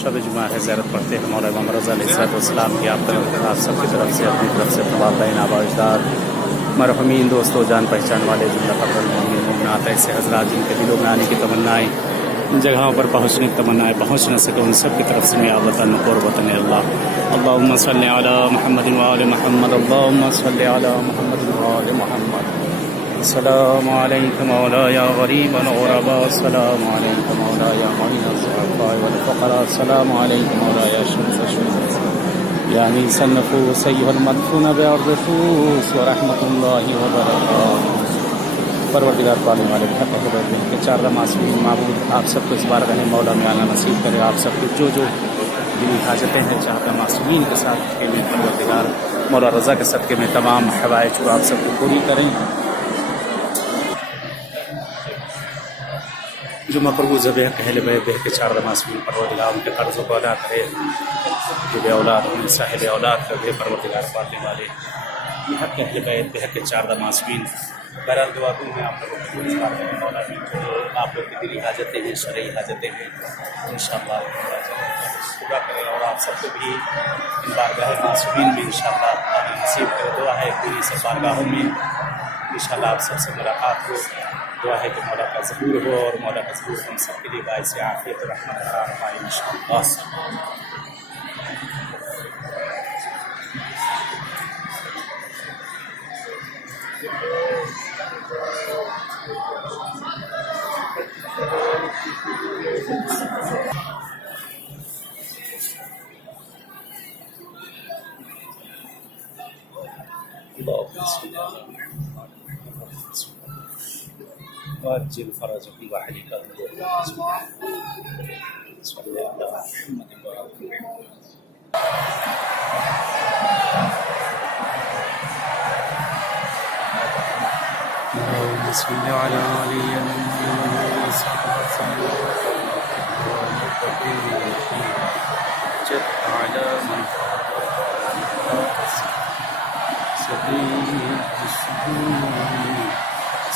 शब जुमा है ज़ियारत पढ़ते हैं मौला इमाम रज़ा अलैहिस्सलाम की आप सबकी तरफ से अपनी तरफ से तमाम बहन आबाजदार मरहूमीन दोस्तों जान पहचान वाले जुम्मत ऐसे हज़रात जिनके दिलों में आने की तमन्नाएँ इन जगहों पर पहुँचने की तमन्नाएँ पहुँच न सके उन सब की तरफ से मैं वतन और वतन अल्लाह अल्लाहुम्मा सल्लि अला मुहम्मद व आले मुहम्मद अल्लाहुम्मा सल्लि अला मुहम्मद व आले मुहम्मद अस्सलामु अलैकुम मौलाया गरीबन ग़ुरबा अस्सलामु अलैकुम मौलाया मुईनल ज़ुअफ़ा वल फ़ुक़रा अस्सलामु अलैकुम मौलाया शम्स शुरूस यानी सन्नफूस अय्युहल मदफून बिअर्ज़ व रहमतुल्लाहि व बरकातुहू। परवरदिगार पालने वाले के चार मासूम माबूद आप सबको इस बार रहने मौला में आना नसीब करे। आप सबको जो जो दिली हाजतें हैं चाहता मासूमीन के साथ के में परवरदिगार मौला रज़ा के सदक़े में तमाम हवाइज को आप सबको पूरी करें। जो मकरूज़ बेह कहले बेह के चार मासूम परवरदिगार उनके कर्ज़ों को अदा करे। जो बे औलाद उन्हें साहिब औलाद कर दे परवरदिगार पालने वाले यह कहले बेह के चार मासूमीन बहरहाल दुआ में आप लोगों को मौला में जो आप लोग की दिली हाजतें हैं शरई हाजतें हैं इंशाअल्लाह पूरा करें और आप सबको भी इन बारगाह मासूमीन में इंशाअल्लाह आने नसीब करे। दुआ है पूरी सब बारगाहों में इंशाअल्लाह आप सबसे मुलाकात हो। दुआ है कि मौला का ज़हूर हो और मौला का ज़हूर हम सब के लिए बाइस आफ़ियत और रहमत करार पाए इंशाअल्लाह। वाजिल फरजहु व हलीकहु सल्लल्लाहु अलैहि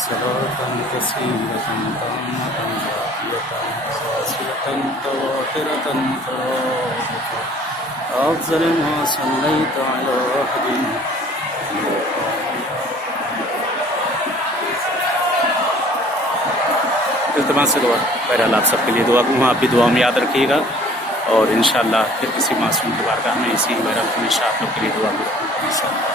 सलातन तस्लीमतन ताम्मतन जातियतन वासियतन तवातिरतन अफ़ज़ल मा सल्लैत अला अहदिन। इल्तिमास से दुआ बहरहाल आप सबके लिए दुआ दूँगा। आप भी दुआ में याद रखिएगा और इंशाअल्लाह फिर किसी मासूम के बारगाह में इसी बहरहाल हमेशा आप लोग के लिए दुआ करूँगा इंशाअल्लाह।